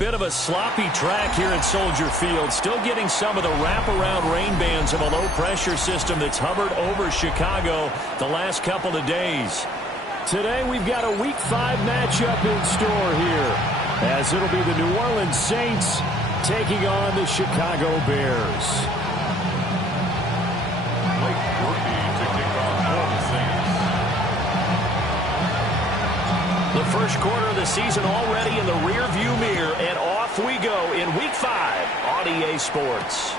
bit of a sloppy track here at Soldier Field. Still getting some of the wraparound rain bands of a low-pressure system that's hovered over Chicago the last couple of days. Today we've got a Week 5 matchup in store here, as it'll be the New Orleans Saints taking on the Chicago Bears. The first quarter of the season already in the rear-view mirror, and off we go in Week 5 on EA Sports.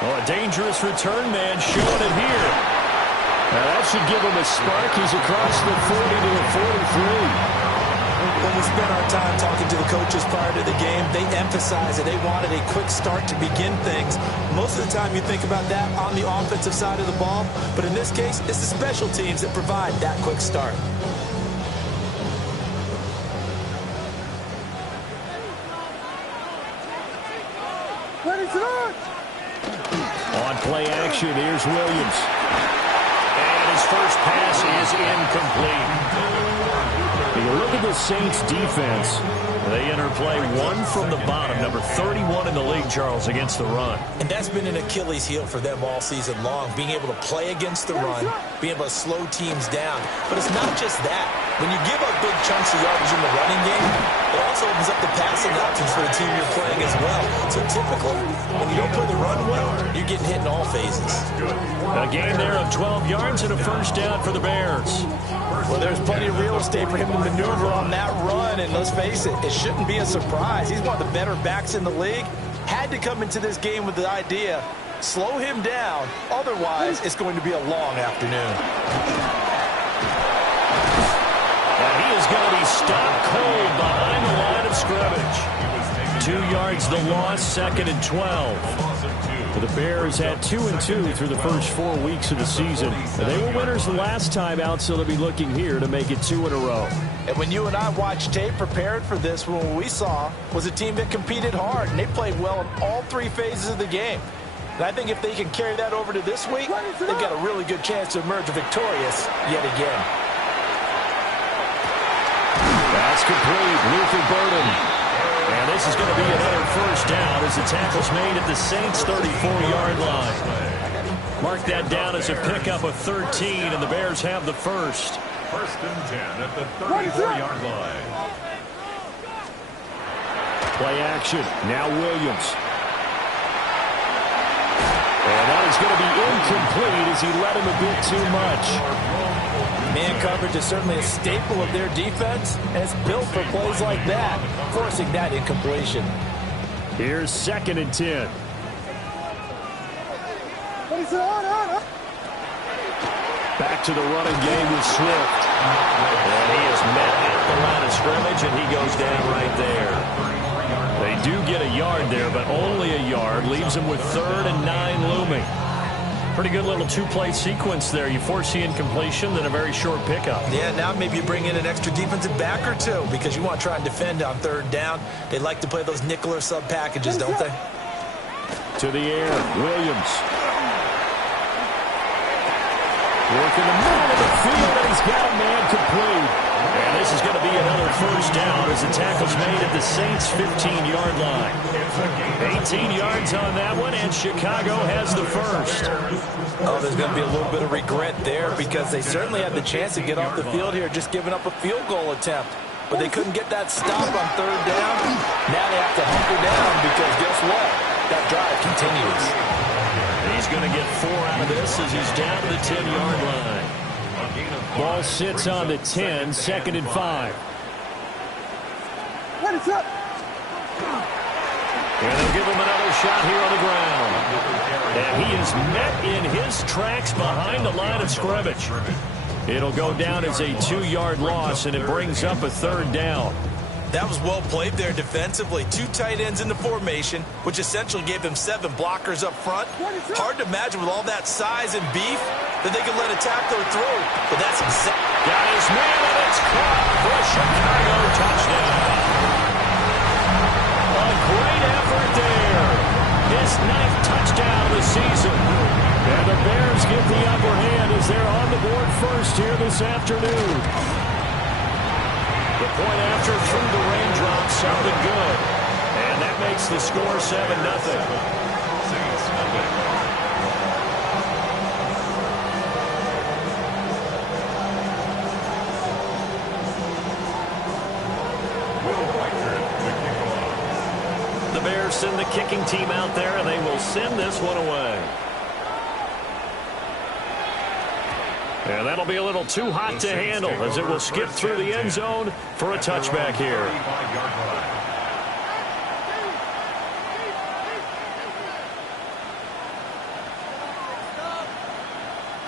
Oh, a dangerous return man showing it here. Now that should give him a spark. He's across the 40 to the 43. When we spent our time talking to the coaches prior to the game, they emphasized that they wanted a quick start to begin things. Most of the time you think about that on the offensive side of the ball, but in this case, it's the special teams that provide that quick start. On play action, here's Williams. And his first pass is incomplete. You look at the Saints defense. They enter play one from the bottom, number 31 in the league, Charles, against the run. And that's been an Achilles heel for them all season long, being able to play against the run, being able to slow teams down. But it's not just that. When you give up big chunks of yardage in the running game, it also opens up the passing options for the team you're playing as well. So typically, when you don't play the run well, you're getting hit in all phases. A gain there of 12 yards and a first down for the Bears. Well, there's plenty of real estate for him to maneuver on that run, and let's face it, it shouldn't be a surprise. He's one of the better backs in the league. Had to come into this game with the idea, slow him down, otherwise it's going to be a long afternoon. And he is going to be stopped cold behind the line of scrimmage. 2 yards the loss, 2nd and 12. The Bears had 2-2 through the first 4 weeks of the season. They were winners the last time out, so they'll be looking here to make it 2 in a row. And when you and I watched tape prepared for this, what we saw was a team that competed hard, and they played well in all 3 phases of the game. And I think if they can carry that over to this week, they've got a really good chance to emerge victorious yet again. That's complete. Luther Burden. And this is going to be another first down as the tackle's made at the Saints' 34-yard line. Mark that down as a pickup of 13, and the Bears have the first. First and 10 at the 34-yard line. Play action. Now Williams. And that is going to be incomplete as he led him a bit too much. Man coverage is certainly a staple of their defense, and it's built for plays like that, forcing that incompletion. Here's 2nd and 10. Back to the running game with Swift. And he is met at the line of scrimmage, and he goes down right there. They do get a yard there, but only a yard. Leaves him with 3rd and 9 looming. Pretty good little 2-play sequence there. You force the incompletion, then a very short pickup. Yeah, now maybe you bring in an extra defensive back or two because you want to try and defend on 3rd down. They like to play those nickel or sub packages, don't they? To the air, Williams. Working the middle of the field, and he's got a man complete. And this is going to be another first down as the tackle's made at the Saints' 15-yard line. 18 yards on that one, and Chicago has the first. Oh, there's going to be a little bit of regret there because they certainly had the chance to get off the field here, just giving up a field goal attempt. But they couldn't get that stop on 3rd down. Now they have to hunker down because guess what? That drive continues. He's going to get 4 out of this as he's down to the 10-yard line. Ball sits on the 10, 2nd and 5. What is up? And they'll give him another shot here on the ground. And he is met in his tracks behind the line of scrimmage. It'll go down as a 2-yard loss, and it brings up a 3rd down. That was well played there defensively. 2 tight ends in the formation, which essentially gave them 7 blockers up front. Hard to imagine with all that size and beef that they could let a tackler through. But that's exactly. Got his man, and it's caught for a Chicago touchdown. A great effort there. His 9th touchdown of the season. And the Bears get the upper hand as they're on the board first here this afternoon. The point after through the raindrops sounded good. And that makes the score 7-0. The Bears send the kicking team out there, and they will send this one away. And that'll be a little too hot to handle as it will skip through the end zone for a touchback here.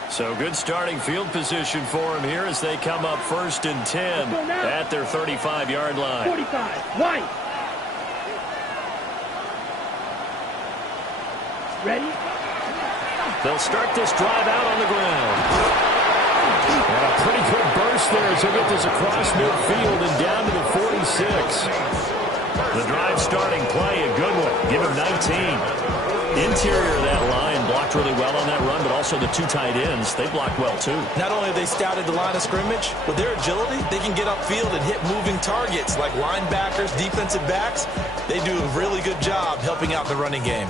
So good starting field position for him here as they come up 1st and 10 at their 35-yard line. 45, white. Ready? They'll start this drive out on the ground. And a pretty good burst there as he'll get this across midfield and down to the 46. The drive starting play, a good one. Give him 19. Interior of that line blocked really well on that run, but also the 2 tight ends, they blocked well too. Not only have they scouted the line of scrimmage, with their agility, they can get upfield and hit moving targets like linebackers, defensive backs. They do a really good job helping out the running game.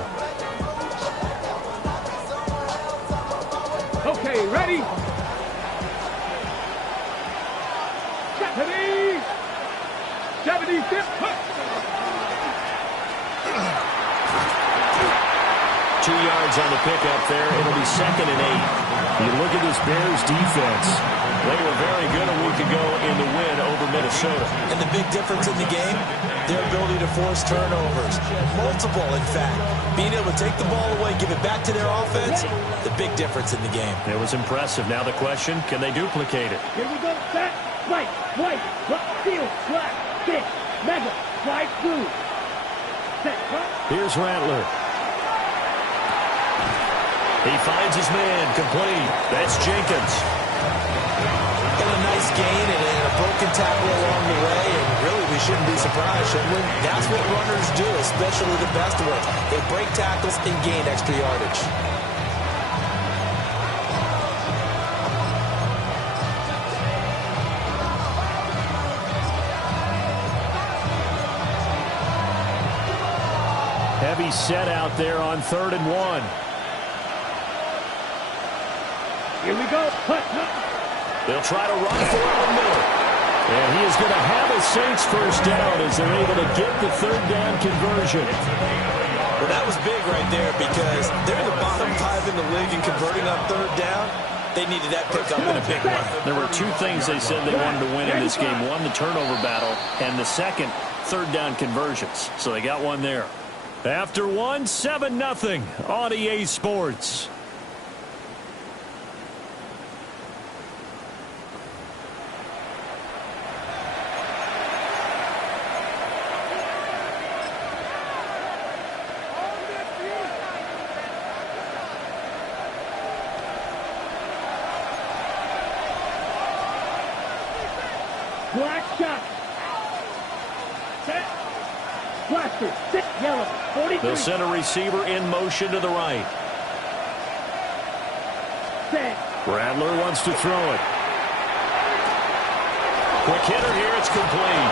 Okay, ready? 76. 2 yards on the pickup there. It'll be 2nd and 8. You look at this Bears defense. They were very good a week ago in the win over Minnesota. And the big difference in the game, their ability to force turnovers. Multiple, in fact. Being able to take the ball away, give it back to their offense, the big difference in the game. It was impressive. Now the question, can they duplicate it? Here we go. Set. Right. Right. Field. Flat. Stick. Mega. Slide through. Set. Here's Rattler. He finds his man, complete. That's Jenkins. And a nice gain and a broken tackle along the way, and really we shouldn't be surprised, should we? That's what runners do, especially the best ones. They break tackles and gain extra yardage. Heavy set out there on 3rd and 1. Here we go. They'll try to run for it with Miller. And he is going to have a Saints first down as they're able to get the 3rd down conversion. Well, that was big right there because they're the bottom 5 in the league in converting on 3rd down. They needed that pickup in a big way. There were 2 things they said they wanted to win in this game. One, the turnover battle, and the second, 3rd down conversions. So they got one there. After one, 7-0 on EA Sports. Black shot. Set. Blaster. Sit. Yellow. 43. They'll send a receiver in motion to the right. Set. Rattler wants to throw it. Quick hitter here. It's complete.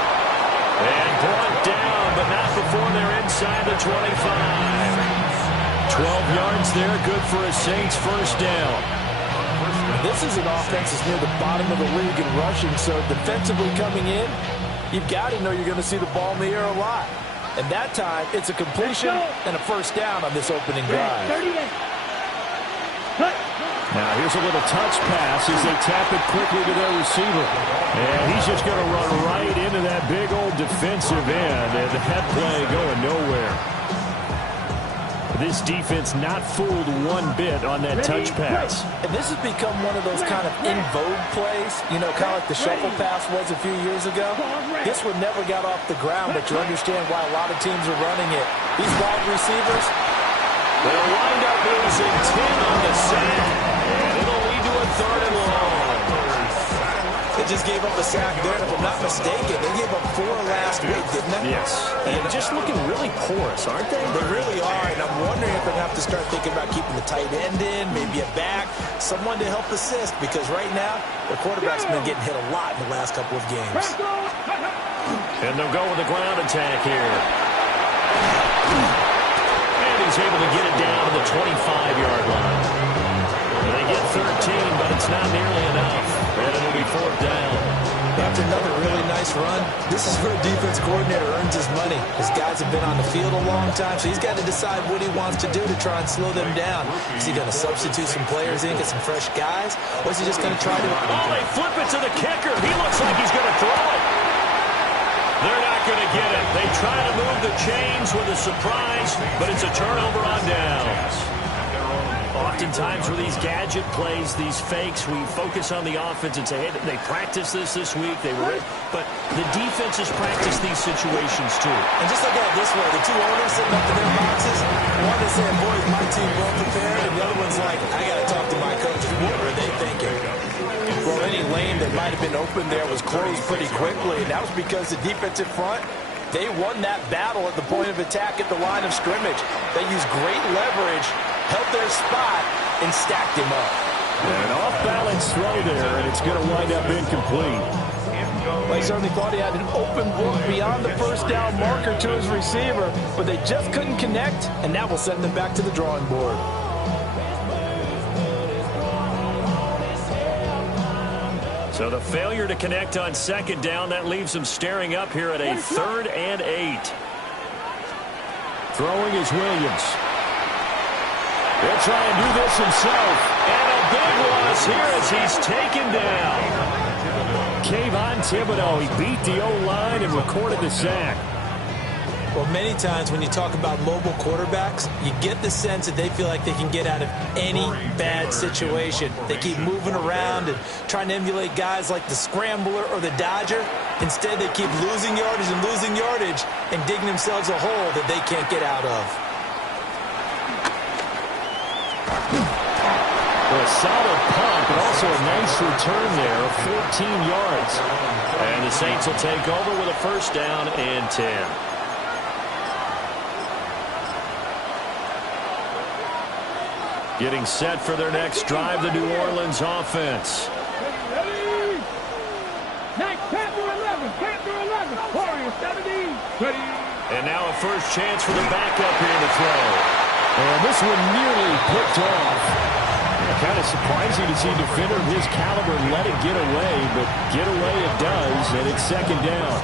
And brought down, but not before they're inside the 25. 12 yards there. Good for a Saints first down. This is an offense that's near the bottom of the league in rushing, so defensively coming in, you've got to know you're going to see the ball in the air a lot. And that time, it's a completion and a first down on this opening drive. 38. Cut. Now here's a little touch pass as they tap it quickly to their receiver. And he's just going to run right into that big old defensive end, and that play going nowhere. This defense not fooled one bit on that touch pass. And this has become one of those kind of in vogue plays, you know, kind of like the shuffle pass was a few years ago. This one never got off the ground, but you understand why a lot of teams are running it. These wide receivers, they'll wind up losing 10 on the sack, and it'll lead to a 3rd and long. They just gave up a sack there, and if I'm not mistaken, they gave up 4 last week, didn't they? Yes. And just looking really porous, aren't they? They really are, and I'm wondering if they're going to have to start thinking about keeping the tight end in, maybe a back, someone to help assist, because right now, the quarterback's been getting hit a lot in the last couple of games. And they'll go with the ground attack here. And he's able to get it down to the 25-yard line. They get 13, but it's not nearly enough. And it'll be 4th down. After another really nice run, this is where a defense coordinator earns his money. His guys have been on the field a long time, so he's got to decide what he wants to do to try and slow them down. Is he going to substitute some players in, get some fresh guys, or is he just going to try to... Oh, they flip it to the kicker. He looks like he's going to throw it. They're not going to get it. They try to move the chains with a surprise, but it's a turnover on downs. Oftentimes with these gadget plays, these fakes, we focus on the offense and say, hey, they practiced this week. But the defense has practiced these situations too. And just look at it this way. The two owners sitting up in their boxes, one is saying, boys, my team well prepared, and the other one's like, I got to talk to my coaches. What are they thinking? Well, any lane that might have been open there was closed pretty quickly, and that was because the defensive front, they won that battle at the point of attack at the line of scrimmage. They used great leverage, held their spot, and stacked him up. An off-balance throw there, and it's going to wind up incomplete. Well, he certainly thought he had an open book beyond the first down marker to his receiver, but they just couldn't connect, and that will send them back to the drawing board. So the failure to connect on 2nd down, that leaves them staring up here at a 3rd and 8. Throwing is Williams. He'll try and do this himself. And a big loss here as he's taken down. Kayvon Thibodeau, he beat the O-line and recorded the sack. Well, many times when you talk about mobile quarterbacks, you get the sense that they feel like they can get out of any bad situation. They keep moving around and trying to emulate guys like the Scrambler or the Dodger. Instead, they keep losing yardage and digging themselves a hole that they can't get out of. A solid punt, but also a nice return there of 14 yards. And the Saints will take over with a 1st down and 10. Getting set for their next drive, the New Orleans offense. Ready? Panther 11, Warriors 17. Ready? And now a first chance for the backup here to throw. And this one nearly picked off. Kind of surprising to see a defender of his caliber let it get away, but get away it does, and it's 2nd down.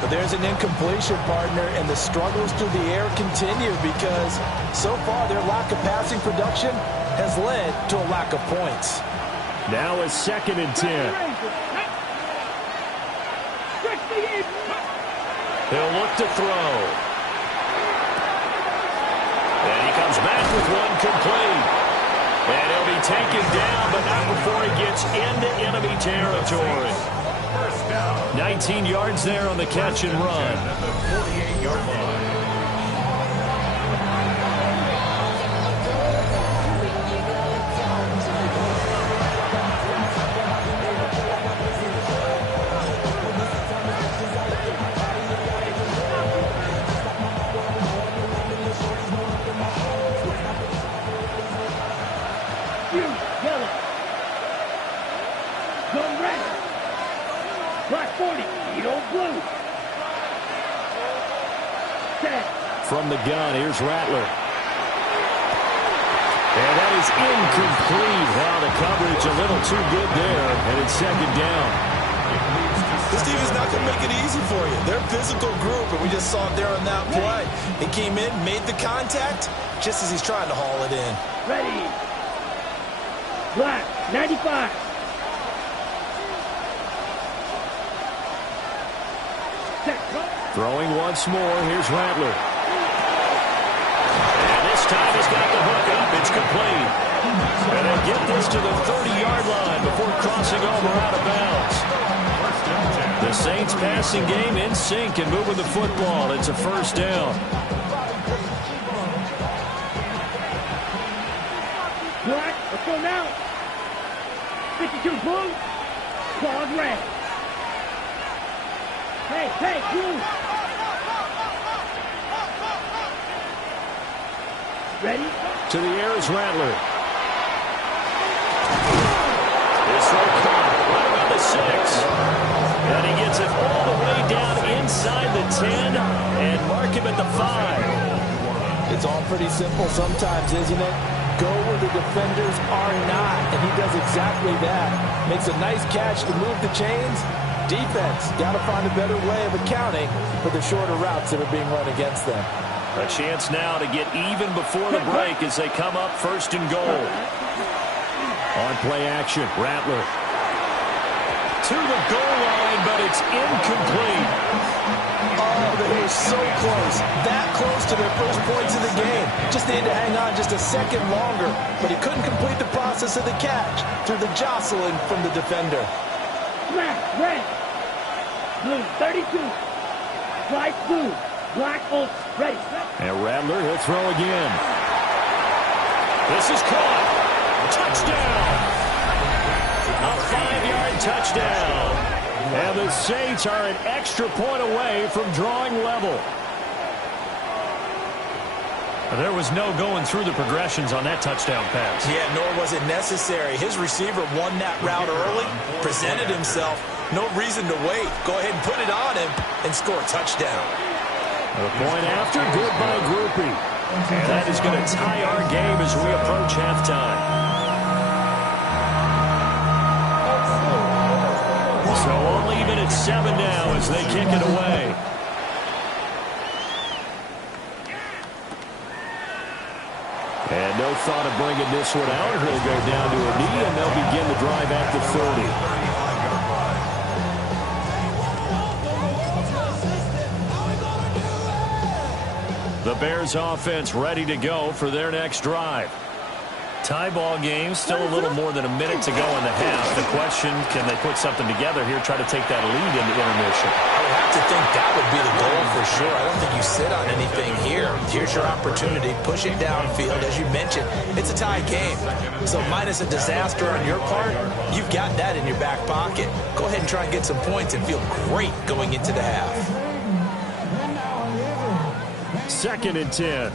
But there's an incompletion, partner, and the struggles through the air continue because so far their lack of passing production has led to a lack of points. Now a 2nd and 10. He'll look to throw. And he comes back with one complete. And he'll be taken down, but not before he gets into enemy territory. 19 yards there on the catch and run. At the 48-yard line. Yellow. Zone red. Black 40. Eagle blue. Set. From the gun, here's Rattler. And that is incomplete. Wow, the coverage a little too good there, and it's 2nd down. This team is not going to make it easy for you. They're a physical group, and we just saw it there on that play. He came in, made the contact, just as he's trying to haul it in. Ready. Black 95. Set. Throwing once more, here's Rattler. And this time he's got the hook up. It's complete. And they get this to the 30-yard line before crossing over out of bounds. The Saints passing game in sync and moving the football. It's a 1st down. Black, let's go now. 52 blue. Pause red. Hey, blue. Ready? To the air is Rattler. This throw caught right around the 6. And he gets it all the way down inside the 10 and mark him at the 5. It's all pretty simple sometimes, isn't it? Go where the defenders are not, and he does exactly that. Makes a nice catch to move the chains. Defense, got to find a better way of accounting for the shorter routes that are being run against them. A chance now to get even before the break as they come up 1st and goal. On play action, Rattler. To the goal line, but it's incomplete. Oh, they were so close. That close to their first points of the game. Just needed to hang on just a second longer, but he couldn't complete the process of the catch through the jostling from the defender. Black, red. Blue, 32. White, blue. Black, Oaks, ready. And Rattler, he'll throw again. This is caught. Touchdown. A 5-yard touchdown. And the Saints are an extra point away from drawing level. There was no going through the progressions on that touchdown pass. Yeah, nor was it necessary. His receiver won that route early, presented himself. No reason to wait. Go ahead and put it on him and score a touchdown. The point after, good by Groupie. And that is going to tie our game as we approach halftime. So only even at 7 now as they kick it away. And no thought of bringing this one out. He'll go down to a knee, and they'll begin the drive at the 30. The Bears offense ready to go for their next drive. Tie ball game, still a little more than a minute to go in the half. The question, can they put something together here, try to take that lead into intermission? I would have to think that would be the goal for sure. I don't think you sit on anything here. Here's your opportunity. Push it downfield. As you mentioned, it's a tie game. So minus a disaster on your part, you've got that in your back pocket. Go ahead and try and get some points and feel great going into the half. 2nd and 10.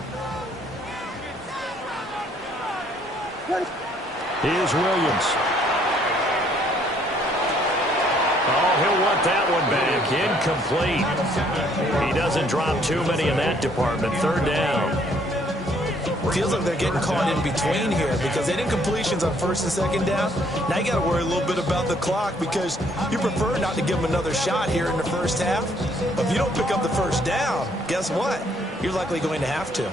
Here's Williams. Oh, he'll want that one back. Incomplete. He doesn't drop too many in that department. 3rd down. Feels like they're getting caught in between here because they didn't completions on 1st and 2nd down. Now you got to worry a little bit about the clock because you prefer not to give them another shot here in the first half. If you don't pick up the 1st down, guess what? You're likely going to have to.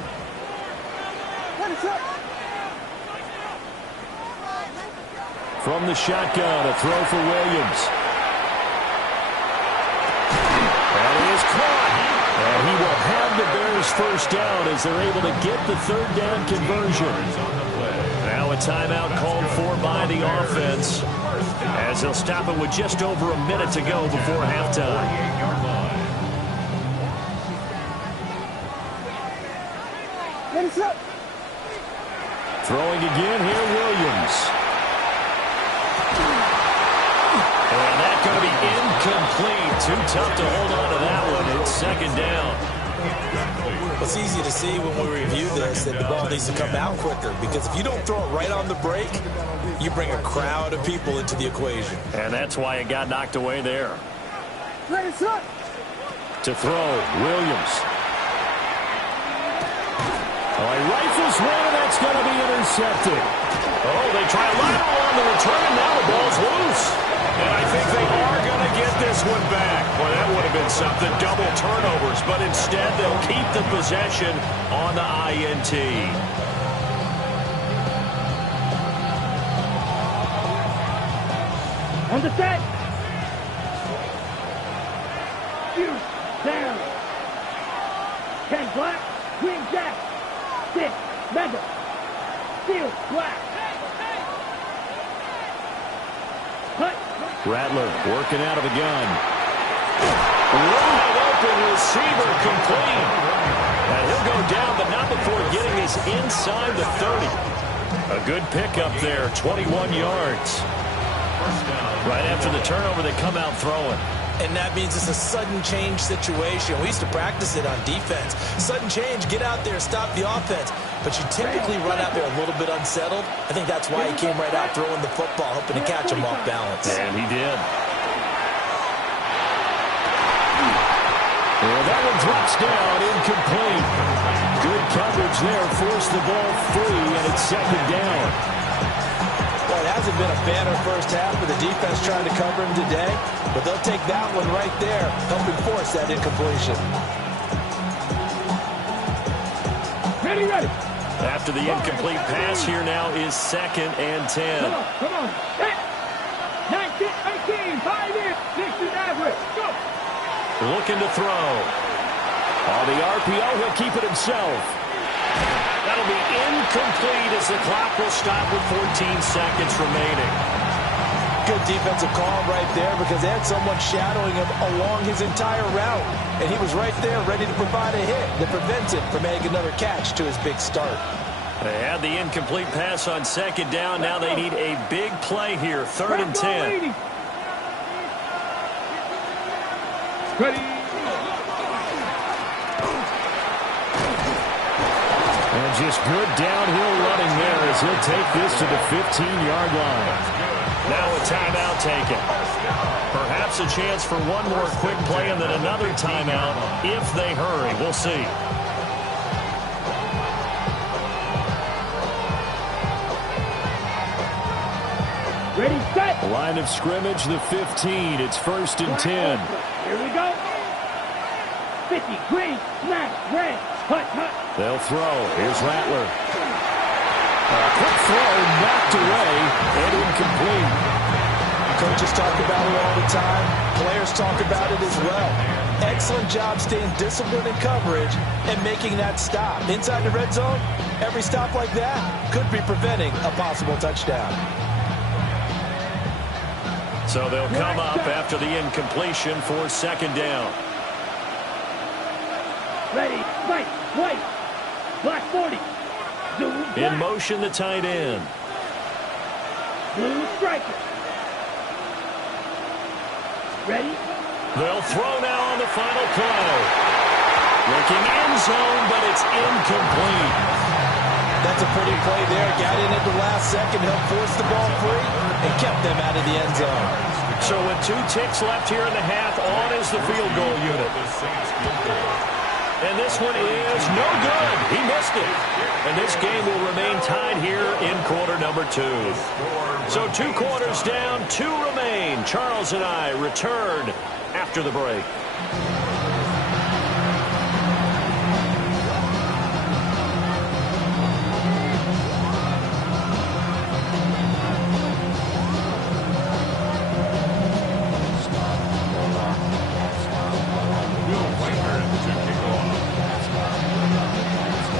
From the shotgun, a throw for Williams. And he is caught. And he will have the Bears 1st down as they're able to get the 3rd down conversion. Now a timeout called for by the offense as they'll stop it with just over a minute to go before halftime. Throwing again here, Williams. And that's going to be incomplete. Too tough to hold on to that one. It's 2nd down. It's easy to see when we review this that the ball needs to come out quicker because if you don't throw it right on the break, you bring a crowd of people into the equation. And that's why it got knocked away there. To throw, Williams. Oh, he rifles one, and that's going to be intercepted. Oh, they try a lateral on the return, and now the ball's loose. And I think they are going to get this one back. Well, that would have been something, double turnovers, but instead they'll keep the possession on the INT. On the set. Down. 10 black, green jack. 6, mega. Steel, black. Cut. Rattler working out of a gun. Wide open receiver complete. And he'll go down, but not before getting this inside the 30. A good pickup there, 21 yards. First down. Right after the turnover, they come out throwing. And that means it's a sudden change situation. We used to practice it on defense. Sudden change, get out there, stop the offense. But you typically run out there a little bit unsettled. I think that's why he came right out throwing the football, hoping to catch him off balance. And he did. Well, that one drops down, incomplete. Good coverage there, forced the ball free, and it's second down. Well, it hasn't been a banner first half with the defense trying to cover him today, but they'll take that one right there, helping force that incompletion. Ready. After the incomplete pass, here now is 2nd and 10. Come on. 19, 18, 5 in, 6 is average. Go. Looking to throw. On the RPO, he'll keep it himself. That'll be incomplete as the clock will stop with 14 seconds remaining. Good defensive call right there because they had someone shadowing him along his entire route. And he was right there ready to provide a hit that prevents him from making another catch to his big start. They had the incomplete pass on 2nd down. Now they need a big play here. 3rd and 10. Ready. And just good downhill running there as he'll take this to the 15-yard line. Now a timeout taken. Perhaps a chance for one more quick play and then another timeout if they hurry. We'll see. Ready, set. Line of scrimmage, the 15. It's 1st and 10. Here we go. 50, green, smash, red, hut. They'll throw. Here's Rattler. Quick throw, knocked away, and incomplete. Coaches talk about it all the time. Players talk about it as well. Excellent job staying disciplined in coverage and making that stop. Inside the red zone, every stop like that could be preventing a possible touchdown. So they'll come up after the incompletion for 2nd down. Ready, white, black 40. Blue, black. In motion, the tight end. Blue striker. Ready? They'll throw now on the final play. Looking end zone, but it's incomplete. That's a pretty play there. Got in at the last second, helped force the ball free, and kept them out of the end zone. So with 2 ticks left here in the half, on is the field goal unit. And this one is no good. He missed it. And this game will remain tied here in quarter number 2. So 2 quarters down, 2 remain. Charles and I return after the break.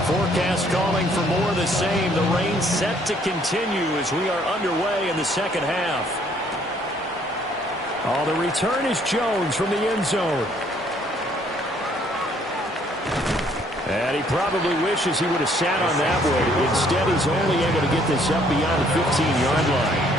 Forecast calling for more of the same. The rain set to continue as we are underway in the second half. Oh, the return is Jones from the end zone. And he probably wishes he would have sat on that one. Instead, he's only able to get this up beyond the 15-yard line.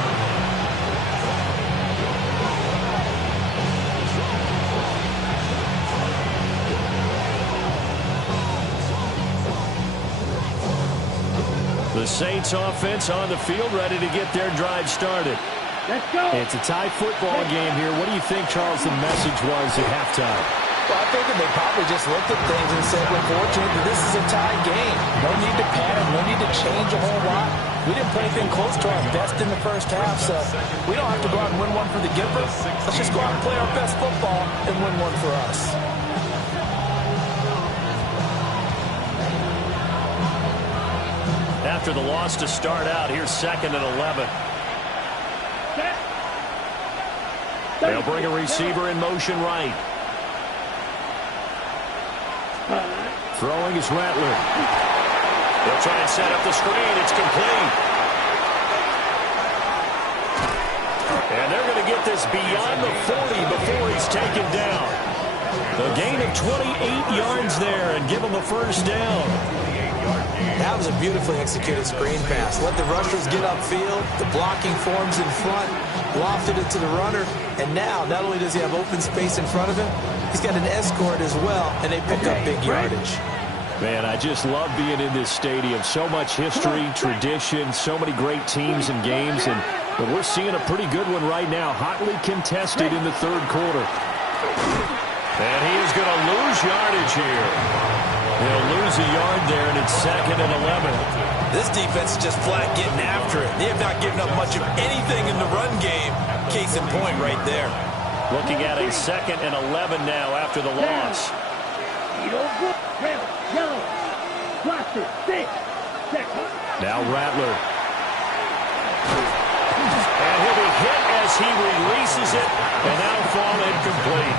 The Saints offense on the field, ready to get their drive started. Let's go. It's a tie football game here. What do you think, Charles, the message was at halftime? Well, I think that they probably just looked at things and said, we're fortunate that this is a tie game. No need to panic, no need to change a whole lot. We didn't play anything close to our best in the first half, so we don't have to go out and win one for the giver. Let's just go out and play our best football and win one for us. After the loss to start out, here's 2nd and 11. They'll bring a receiver in motion right. Throwing is Rattler. They'll try and set up the screen. It's complete. And they're going to get this beyond the 40 before he's taken down. A gain of 28 yards there and give him a first down. That was a beautifully executed screen pass. Let the rushers get upfield. The blocking forms in front. lofted it to the runner, and now not only does he have open space in front of him, he's got an escort as well, and they pick up big yardage. Man, I just love being in this stadium. So much history, tradition, so many great teams and games, but we're seeing a pretty good one right now, hotly contested in the third quarter. And he is going to lose yardage here. He'll lose a yard there, and it's 2nd and 11. This defense is just flat getting after it. They have not given up much of anything in the run game. Case in point right there. Looking at a 2nd and 11 now after the loss. Now Rattler. And he'll be hit as he releases it, and that'll fall incomplete.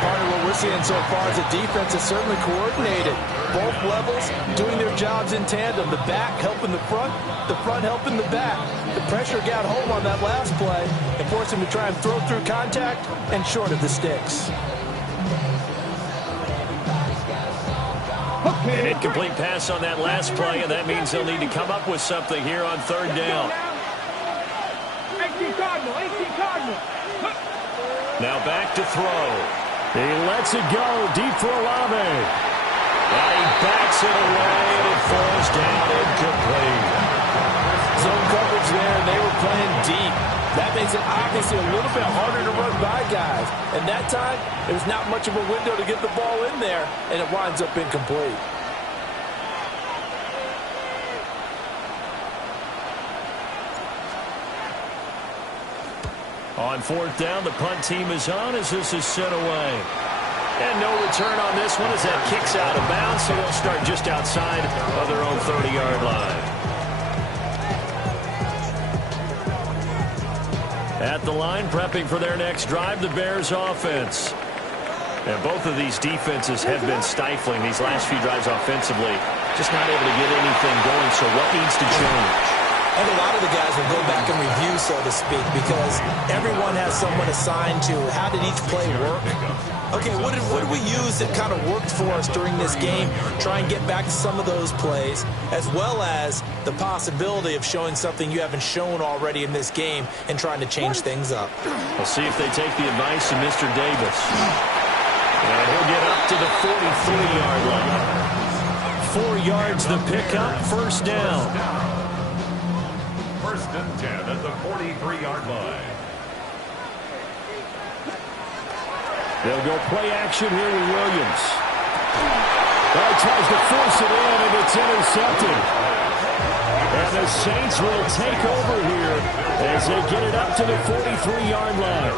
Part of what we're seeing so far is the defense is certainly coordinated. Both levels doing their jobs in tandem. The back helping the front helping the back. The pressure got home on that last play and forced him to try and throw through contact and short of the sticks. An incomplete pass on that last play, and that means they'll need to come up with something here on 3rd down. Now back to throw. He lets it go deep for Olave. And he backs it away, and it falls down incomplete. Zone coverage there, and they were playing deep. That makes it obviously a little bit harder to run by guys. And that time, there's not much of a window to get the ball in there, and it winds up incomplete. On 4th down, the punt team is on as this is sent away. And no return on this one as that kicks out of bounds, so they'll start just outside of their own 30-yard line. At the line, prepping for their next drive, the Bears offense. And both of these defenses have been stifling these last few drives offensively. Just not able to get anything going, so what needs to change? And a lot of the guys will go back and review, so to speak, because everyone has someone assigned to how did each play work. Okay, what did we use that kind of worked for us during this game? Try and get back to some of those plays, as well as the possibility of showing something you haven't shown already in this game and trying to change things up. We'll see if they take the advice of Mr. Davis. And he'll get up to the 43-yard line. 4 yards the pickup, 1st down. 1st and 10 at the 43-yard line. They'll go play action here with Williams. He tries to force it in, and it's intercepted. And the Saints will take over here as they get it up to the 43-yard line.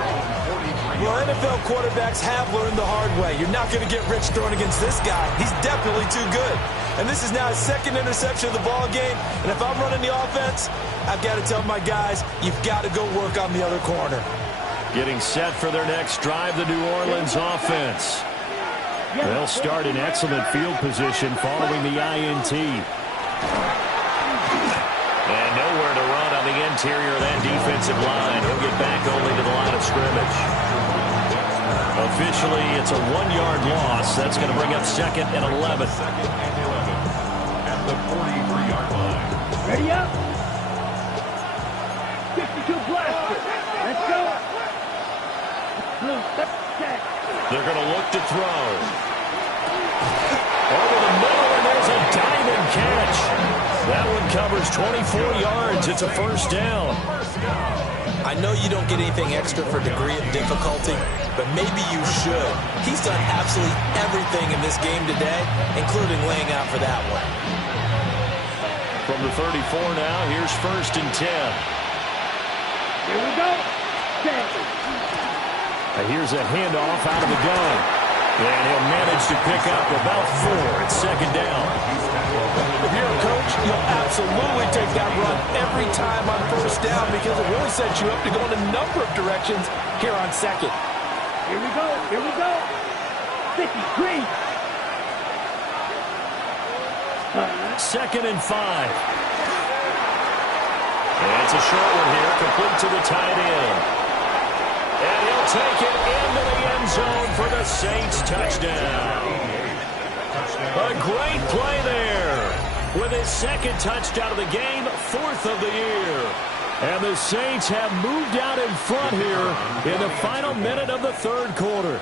Well, NFL quarterbacks have learned the hard way. You're not going to get rich throwing against this guy. He's definitely too good. And this is now his 2nd interception of the ball game. And if I'm running the offense, I've got to tell my guys, you've got to go work on the other corner. Getting set for their next drive, the New Orleans offense. They'll start in excellent field position following the INT. And nowhere to run on the interior of that defensive line. He'll get back only to the line of scrimmage. Officially, it's a 1-yard loss. That's going to bring up 2nd and 11. At the 43-yard line. Ready up. 52 blaster. Let's go. They're going to look to throw. Over the middle, and there's a diamond catch. That one covers 24 yards. It's a 1st down. I know you don't get anything extra for degree of difficulty, but maybe you should. He's done absolutely everything in this game today, including laying out for that one. From the 34 now, here's 1st and 10. Here we go. Here's a handoff out of the gun. And he'll manage to pick up about 4. It's 2nd down. If you're a coach, you'll absolutely take that run every time on 1st down because it really sets you up to go in a number of directions here on 2nd. Here we go. Here we go. 53. 2nd and 5. And it's a short one here, complete to the tight end. And he'll take it into the end zone for the Saints touchdown. A great play there with his 2nd touchdown of the game, 4th of the year. And the Saints have moved out in front here in the final minute of the third quarter.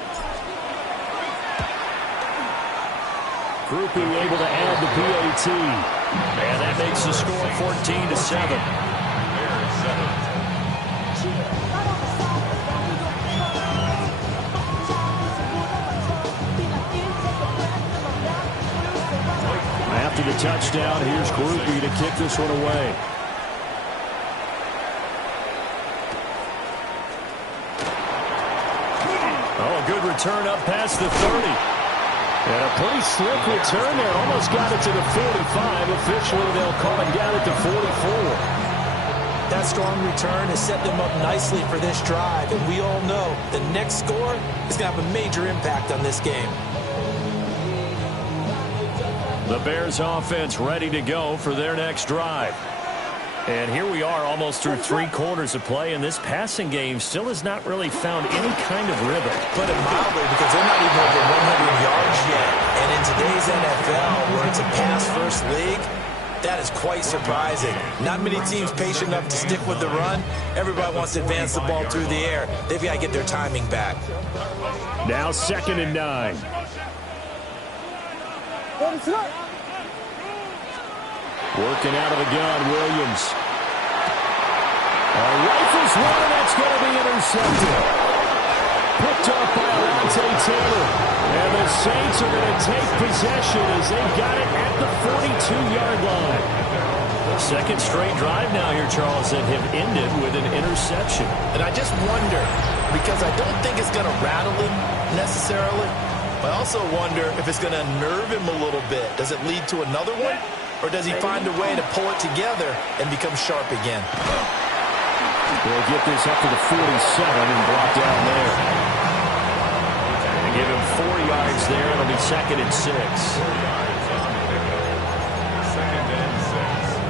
Groupie able to add the PAT. And that makes the score 14-7. After the touchdown, here's Groupie to kick this one away. Oh, a good return up past the 30. And a pretty slick return there. Almost got it to the 45. Officially, they'll call it down at the 44. That strong return has set them up nicely for this drive. And we all know the next score is going to have a major impact on this game. The Bears offense ready to go for their next drive. And here we are almost through 3 quarters of play, and this passing game still has not really found any kind of rhythm. Put it mildly, because they're not even over 100 yards yet. And in today's NFL, where it's a pass-first league, that is quite surprising. Not many teams patient enough to stick with the run. Everybody wants to advance the ball through the air. They've got to get their timing back. Now 2nd and 9. Working out of the gun, Williams. Rifles one, and that's going to be intercepted. Picked up by Alontae Taylor. And the Saints are going to take possession as they've got it at the 42-yard line. The second straight drive now here, Charles, that have ended with an interception. And I just wonder, because I don't think it's going to rattle him necessarily, but I also wonder if it's going to unnerve him a little bit. Does it lead to another one? Or does he find a way to pull it together and become sharp again? They'll get this up to the 47 and brought down there. And give him 4 yards there. It'll be 2nd and 6. 2nd and 6.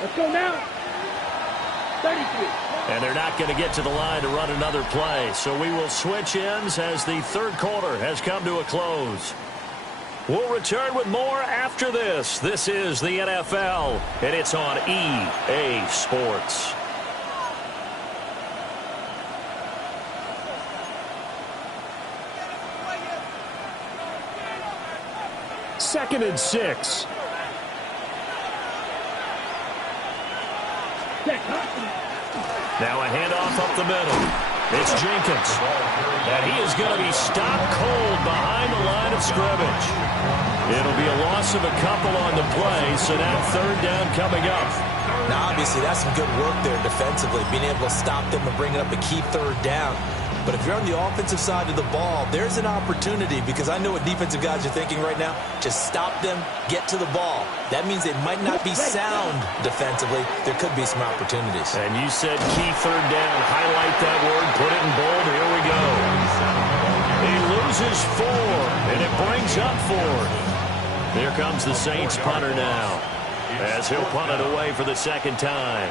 Let's go now. 33. And they're not going to get to the line to run another play. So we will switch ends as the third quarter has come to a close. We'll return with more after this. This is the NFL, and it's on EA Sports. Second and 6. Now a handoff up the middle. It's Jenkins. And he is going to be stopped cold behind the line of scrimmage. It'll be a loss of a couple on the play, so now 3rd down coming up. Now, obviously, that's some good work there defensively, being able to stop them and bring up a key 3rd down. But if you're on the offensive side of the ball, there's an opportunity, because I know what defensive guys are thinking right now. Just stop them, get to the ball. That means it might not be sound defensively. There could be some opportunities. And you said key 3rd down. Highlight that word. Put it in bold. Here we go. He loses 4, and it brings up 4. Here comes the Saints punter now, as he'll punt it away for the 2nd time.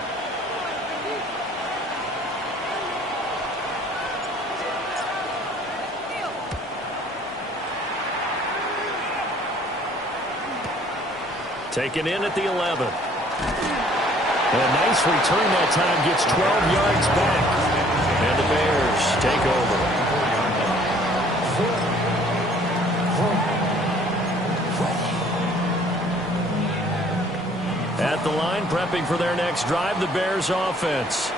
Taken in at the 11. And a nice return that time, gets 12 yards back. And the Bears take over. At the line, prepping for their next drive, the Bears offense.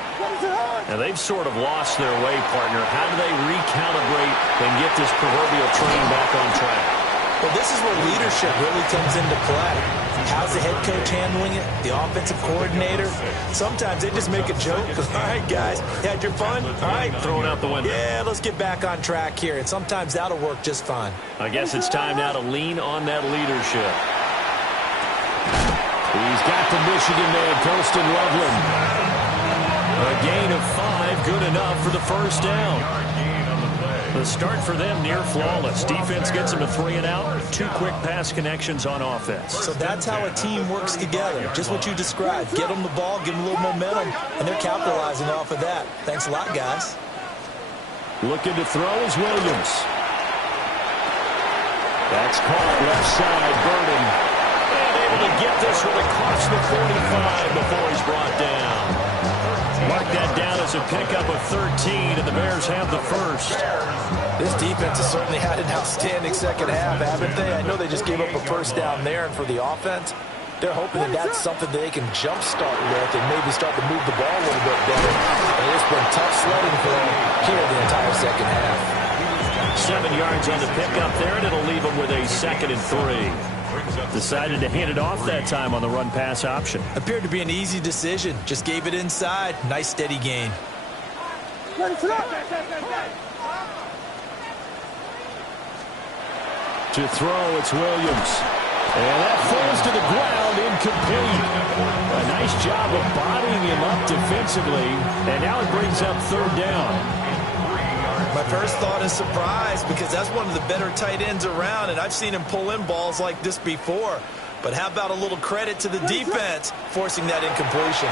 And they've sort of lost their way, partner. How do they recalibrate and get this proverbial train back on track? Well, this is where leadership really comes into play. How's the head coach handling it? The offensive coordinator? Sometimes they just make a joke. All right, guys, you had your fun? All right. Throw it out the window. Yeah, let's get back on track here. And sometimes that'll work just fine. I guess it's time now to lean on that leadership. He's got the Michigan man, Colston Loveland. A gain of 5, good enough for the 1st down. The start for them near flawless. Defense gets them to 3 and out. 2 quick pass connections on offense. So that's how a team works together. Just what you described. Get them the ball, give them a little momentum, and they're capitalizing off of that. Thanks a lot, guys. Looking to throw is Williams. That's caught left side, Burden. And able to get this one across the 45 before he's brought down. Mark that down as a pickup of 13, and the Bears have the first. This defense has certainly had an outstanding second half, haven't they? I know they just gave up a first down there, and for the offense, they're hoping that that's something that they can jumpstart with and maybe start to move the ball a little bit better. And it's been tough sledding for them here the entire second half. 7 yards on the pickup there, and it'll leave them with a 2nd and 3. Decided to hand it off that time on the run-pass option. Appeared to be an easy decision. Just gave it inside. Nice steady gain. To throw, it's Williams. And that falls to the ground, incomplete. A nice job of bodying him up defensively. And now it brings up 3rd down. My first thought is surprise, because that's one of the better tight ends around, and I've seen him pull in balls like this before. But how about a little credit to the defense forcing that incompletion?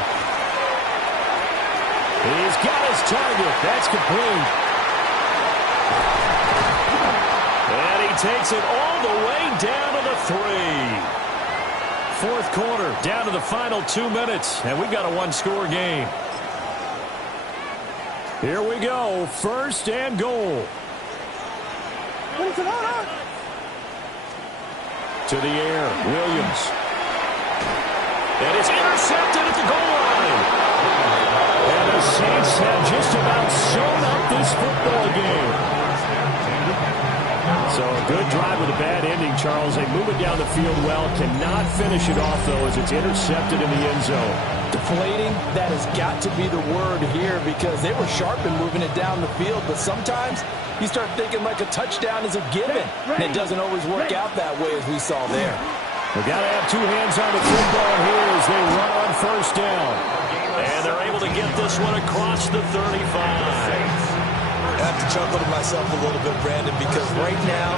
He's got his target. That's complete. And he takes it all the way down to the 3. 4th quarter, down to the final 2 minutes, and we've got a 1-score game. Here we go, 1st and goal. To the air, Williams. And it's intercepted at the goal line. And the Saints have just about sewn up this football game. So a good drive with a bad ending, Charles. They move it down the field well. Cannot finish it off, though, as it's intercepted in the end zone. Deflating, that has got to be the word here, because they were sharp in moving it down the field, but sometimes you start thinking like a touchdown is a given, and it doesn't always work out that way, as we saw there. They've got to have 2 hands on the football here as they run on 1st down. And they're able to get this one across the 35. I have to chuckle to myself a little bit, Brandon, because right now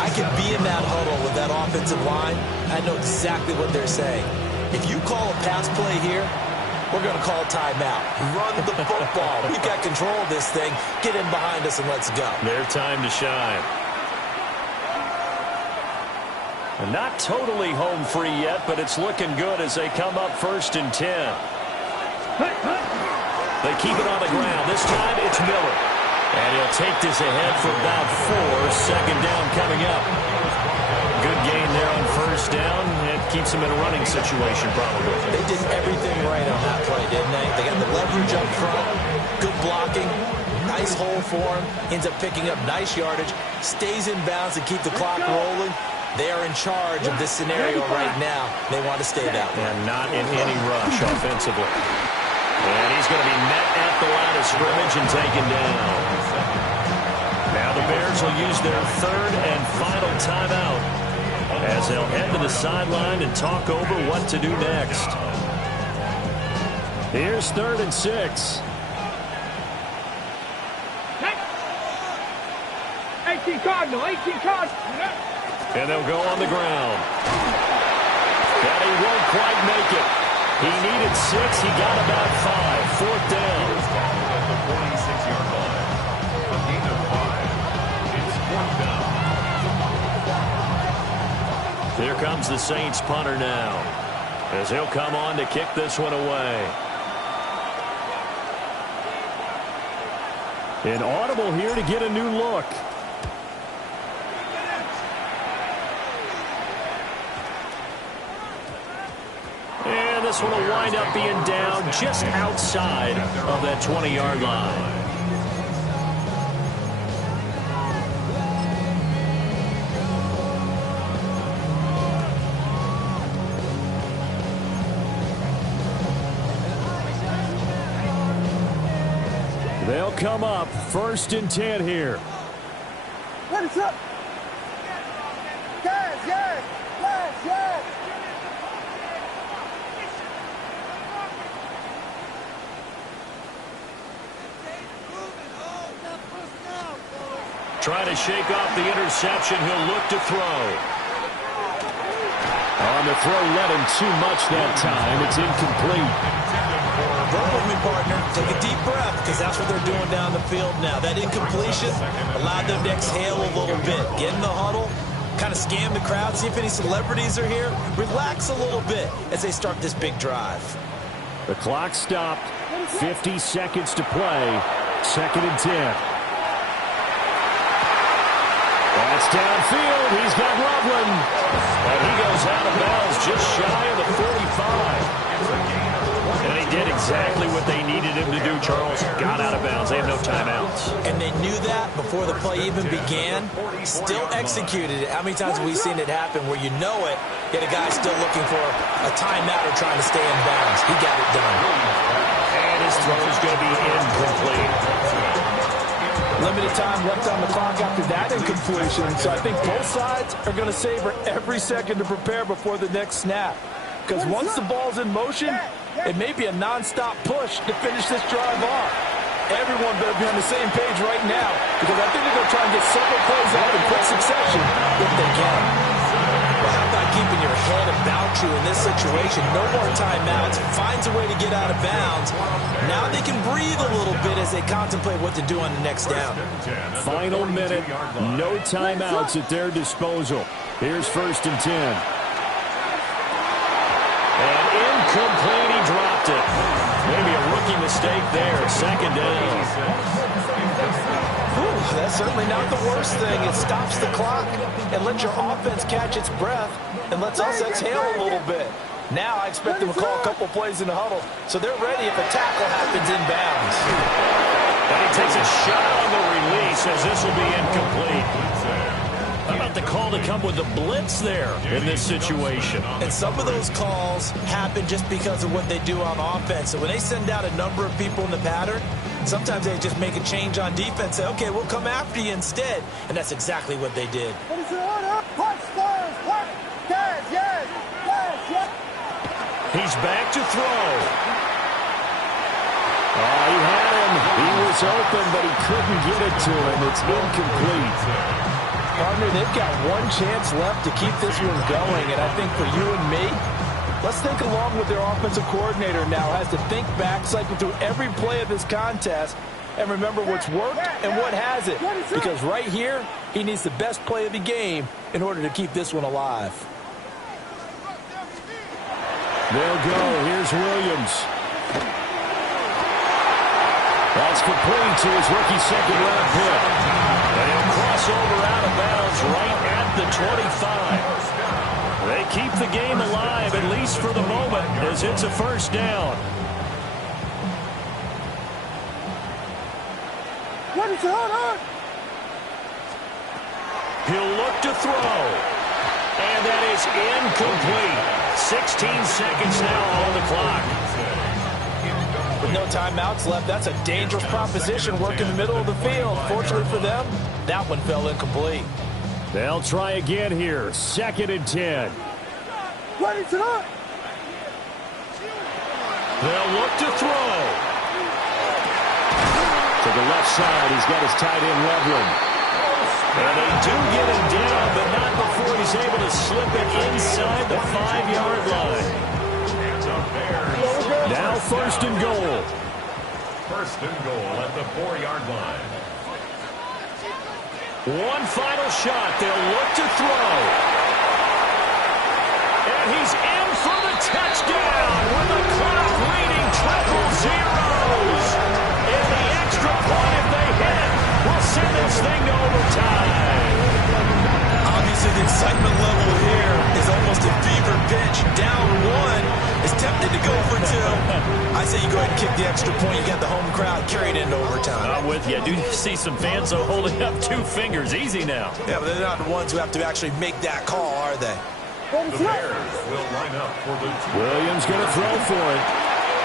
I can be in that huddle with that offensive line. I know exactly what they're saying. If you call a pass play here, we're going to call timeout. Run the football. We've got control of this thing. Get in behind us and let's go. Their time to shine. And not totally home free yet, but it's looking good as they come up 1st and 10. They keep it on the ground. This time it's Miller. And he'll take this ahead for about 4. 2nd down coming up. Good gain there on 1st down. It keeps them in a running situation, probably. They did everything right on that play, didn't they? They got the leverage up front, good blocking, nice hole for him, ends up picking up nice yardage, stays in bounds to keep the clock rolling. They are in charge of this scenario right now. They want to stay that way. And not in any rush offensively. And he's going to be met at the line of scrimmage and taken down. Now the Bears will use their 3rd and final timeout as they'll head to the sideline and talk over what to do next. Here's 3rd and 6. 18 Cardinal, 18 Cardinal. And they'll go on the ground. And he won't quite make it. He needed 6. He got about 5. 4th down. At the 46-yard line. A gain of 5. It's 4th down. Here comes the Saints punter now, as he'll come on to kick this one away. An audible here to get a new look. And this one will wind up being down just outside of that 20-yard line. They'll come up 1st and 10 here. Let us up. Yes, yes, yes, yes. Trying to shake off the interception. He'll look to throw. On the throw, let him too much that time. It's incomplete. Roll with me, partner. Take a deep breath, because that's what they're doing down the field now. That incompletion allowed them to exhale a little bit. Get in the huddle, kind of scan the crowd, see if any celebrities are here. Relax a little bit as they start this big drive. The clock stopped. 50 seconds to play. 2nd and 10. That's downfield. He's got Loveland. And he goes out of bounds just shy of the 45. And he did exactly what they needed him to do, Charles. Got out of bounds. They have no timeouts. And they knew that before the play even began. Still executed it. How many times have we seen it happen where you know it, yet a guy's still looking for a timeout or trying to stay in bounds? He got it done. And his throw is going to be incomplete. Limited time left on the clock after that incompletion. So I think both sides are going to savor every second to prepare before the next snap. Because once the ball's in motion, it may be a nonstop push to finish this drive off. Everyone better be on the same page right now, because I think they're going to try and get several plays out in quick succession if they can. Well, how about keeping your head about you in this situation? No more timeouts. Finds a way to get out of bounds. Now they can breathe a little bit as they contemplate what to do on the next down. Final minute. No timeouts at their disposal. Here's 1st and 10. And incomplete. He dropped it. Maybe a rookie mistake there. 2nd down. That's certainly not the worst thing. It stops the clock and lets your offense catch its breath and lets us exhale a little bit. Now I expect them to call a couple plays in the huddle, so they're ready if a tackle happens in bounds. And he takes a shot on the release as this will be incomplete. How about the call to come with the blitz there in this situation? And some of those calls happen just because of what they do on offense. So when they send out a number of people in the pattern, sometimes they just make a change on defense, say, okay, we'll come after you instead. And that's exactly what they did. He's back to throw. Oh, he had him. He was open, but he couldn't get it to him. It's incomplete. Partner, they've got one chance left to keep this one going, and I think for you and me, let's think along with their offensive coordinator now has to think back, cycle through every play of this contest, and remember what's worked and what hasn't. Because right here, he needs the best play of the game in order to keep this one alive. They'll go. Here's Williams. That's complete to his rookie 2nd-round pick. And he'll cross over out of bounds right at the 25. They keep the game alive, at least for the moment, as it's a 1st down. He'll look to throw. And that is incomplete. 16 seconds now on the clock. With no timeouts left, that's a dangerous proposition. Work in the middle of the field. Fortunately for them, that one fell incomplete. They'll try again here. 2nd and 10. They'll look to throw. To the left side, he's got his tight end Loveland. And they do get him down, but not before he's able to slip it inside the 5-yard line. Now 1st and goal. 1st and goal at the 4-yard line. One final shot. They'll look to throw. And he's in for the touchdown with the clock reading triple zeros. And the extra point, if they hit it, will send this thing to overtime. Obviously, the excitement level here is almost a fever pitch. Down 1 is tempted to go for 2. I say you go ahead and kick the extra point. You got the home crowd carried into overtime. I'm with you. I do see some fans, though, holding up 2 fingers. Easy now. Yeah, but they're not the ones who have to actually make that call, are they? The Bears will line up for the Williams going to throw for it.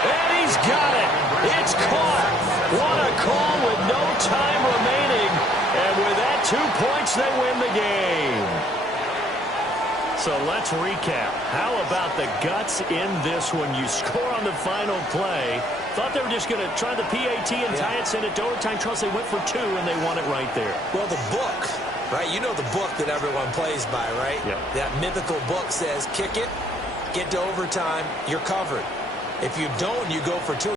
And he's got it. It's caught. What a call with no time remaining. And with that, 2 points, they win the game. So let's recap. How about the guts in this one? You score on the final play. Thought they were just going to try the PAT and tie it, send it to overtime. Trust they went for 2, and they won it right there. Well, the book, right? You know the book that everyone plays by, right? Yep. That mythical book says, kick it, get to overtime, you're covered. If you don't, you go for 2.